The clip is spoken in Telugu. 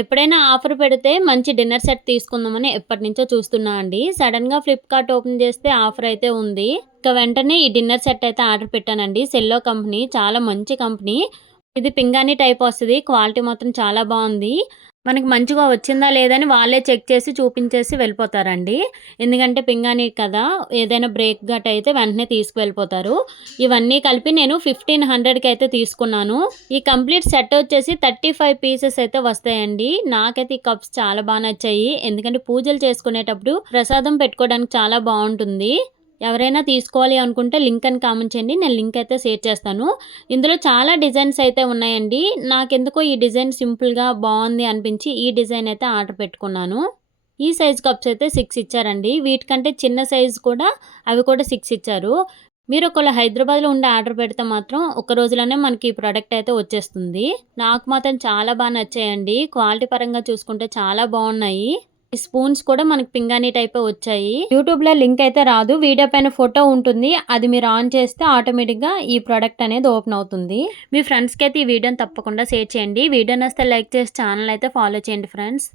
ఎప్పుడైనా ఆఫర్ పెడితే మంచి డిన్నర్ సెట్ తీసుకుందామని ఎప్పటి నుంచో చూస్తున్నా అండి. సడన్గా ఫ్లిప్కార్ట్ ఓపెన్ చేస్తే ఆఫర్ అయితే ఉంది. ఇక వెంటనే ఈ డిన్నర్ సెట్ అయితే ఆర్డర్ పెట్టానండి. సెల్లో కంపెనీ చాలా మంచి కంపెనీ. ఇది పింగాణి టైప్ వస్తుంది. క్వాలిటీ మాత్రం చాలా బాగుంది. మనకి మంచిగా వచ్చిందా లేదని వాళ్ళే చెక్ చేసి చూపించేసి వెళ్ళిపోతారండి. ఎందుకంటే పింగాణి కదా ఏదైనా బ్రేక్ గట్ అయితే వెంటనే తీసుకువెళ్ళిపోతారు. ఇవన్నీ కలిపి నేను ఫిఫ్టీన్ హండ్రెడ్కి అయితే తీసుకున్నాను. ఈ కంప్లీట్ సెట్ వచ్చేసి థర్టీ ఫైవ్ పీసెస్ అయితే వస్తాయండి. నాకైతే ఈ కప్స్ చాలా బాగా నచ్చాయి. ఎందుకంటే పూజలు చేసుకునేటప్పుడు ప్రసాదం పెట్టుకోవడానికి చాలా బాగుంటుంది. ఎవరైనా తీసుకోవాలి అనుకుంటే లింక్ అని కామెంట్ చేయండి. నేను లింక్ అయితే షేర్ చేస్తాను. ఇందులో చాలా డిజైన్స్ అయితే ఉన్నాయండి. నాకెందుకో ఈ డిజైన్ సింపుల్గా బాగుంది అనిపించి ఈ డిజైన్ అయితే ఆర్డర్ పెట్టుకున్నాను. ఈ సైజ్ కప్స్ అయితే సిక్స్ ఇచ్చారండి. వీటికంటే చిన్న సైజ్ కూడా అవి కూడా సిక్స్ ఇచ్చారు. మీరు ఒకవేళ హైదరాబాద్లో ఉండి ఆర్డర్ పెడితే మాత్రం ఒక రోజులోనే మనకి ఈ ప్రోడక్ట్ అయితే వచ్చేస్తుంది. నాకు మాత్రం చాలా బాగా నచ్చాయండి. క్వాలిటీ పరంగా చూసుకుంటే చాలా బాగున్నాయి. ఈ స్పూన్స్ కూడా మనకి పింగాణి టైప్ వచ్చాయి. యూట్యూబ్లో లింక్ అయితే రాదు. వీడియో పైన ఫోటో ఉంటుంది. అది మీరు ఆన్ చేస్తే ఆటోమేటిక్గా ఈ ప్రోడక్ట్ అనేది ఓపెన్ అవుతుంది. మీ ఫ్రెండ్స్కి అయితే ఈ వీడియోని తప్పకుండా షేర్ చేయండి. వీడియో నస్తే లైక్ చేసి ఛానల్ అయితే ఫాలో చేయండి ఫ్రెండ్స్.